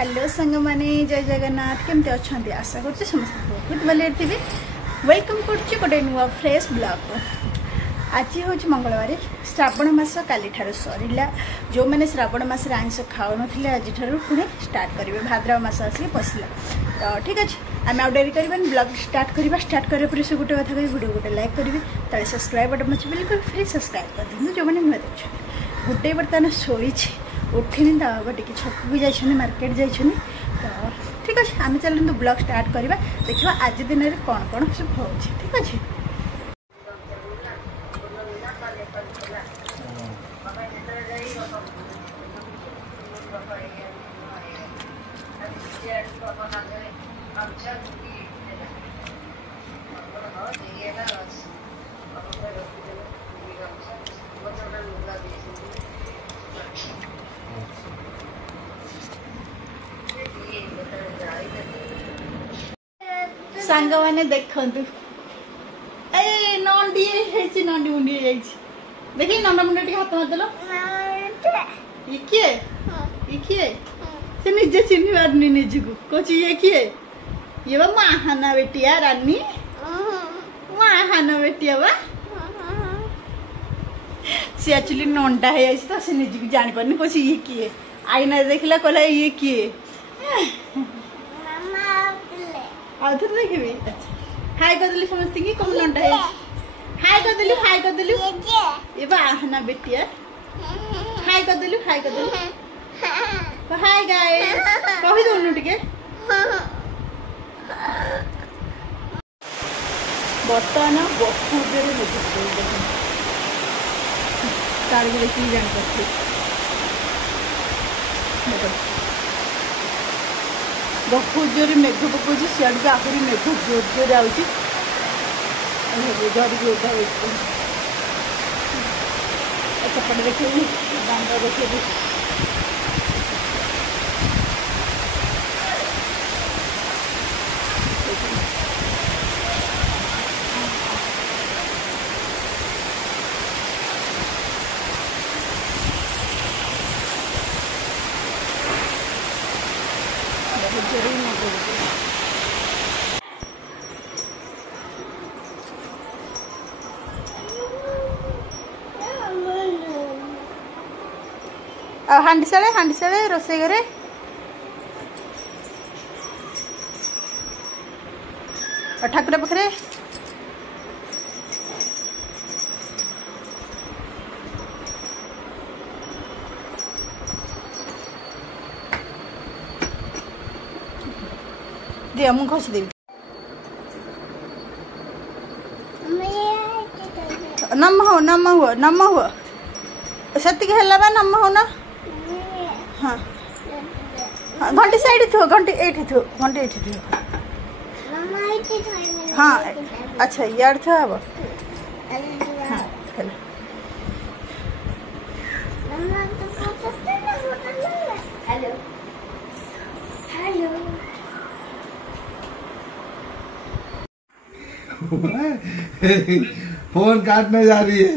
Hello संग माने जय जगन्नाथ केमती अच्छा आशा कर समस्त बहुत भले थी। वेलकम कर गोटे नुआ फ्रेश ब्लॉग को। आज हूँ मंगलवार श्रावण मास काली सरला। जो मैंने श्रावण मास आइंस खाऊ ना आज पुणी स्टार्ट करेंगे। भाद्रव मास आसिक पशिला तो ठीक अच्छे आम आउ डेरी कर ब्लॉग स्टार्ट करवा। स्टार्ट कर से गोटे कथा कही वीडियो गोटे लाइक करेंगे तले सब्सक्राइब बटन अच्छे बिल्कुल फ्री सब्सक्राइब कर दिखाँ जो मैंने नुआ देखते। गोटे बर्तमान शोई उठिनी तो टी छक भी जाइए मार्केट जाइए तो ठीक अच्छे आम चलते ब्लॉग स्टार्ट करवा। देखा आज दिन में कौन कौन सब हो ठीक अच्छे। सांग मैंने देखु ए नंडी नंडी मुंडी देखिए नंदा मुंडा टी हाथ मारदेल ये किए से निजे चिन्ह पारनी निजको कौच ये किए ये बा महाना बेटिया रानी महाना बेटिया बा सी एक्चुअली नंडा है तो से निजको जानी पारनी कौच ये किए आईना देखला कहला ये किए आउथर देखबी। हाय कर देली समझ की कम लंडा है। हाय कर देली ये बाहना बेटिया हाय कर देली तो हाय गाइस कहि दोनु टिके बर्तमान बहुत देर तार देखिए जान करते बहुत जोर मेघ पकाऊँ सियाड़ आहरी मेघ जोर जोर आऊँगी झड़ी ओधा सेपटे देखिए दांड देखिए हांडीशाले रोसे घरे ठाकुर पाखे दिया मुझे घसी देवी नम हुआ से नम हो ना। हाँ घंटी साइड थो घंटी एठी थो घंटी एठी थो। हाँ अच्छा यार थो अब हाँ चलो फोन काटने जा रही है।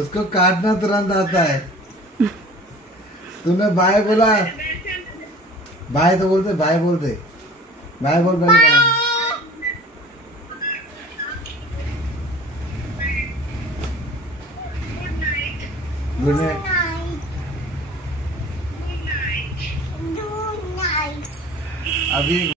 उसको काटना तुरंत आता है। तूने बाय बोला बाय तो बोलते बाय बोल पहले गुड नाइट। अभी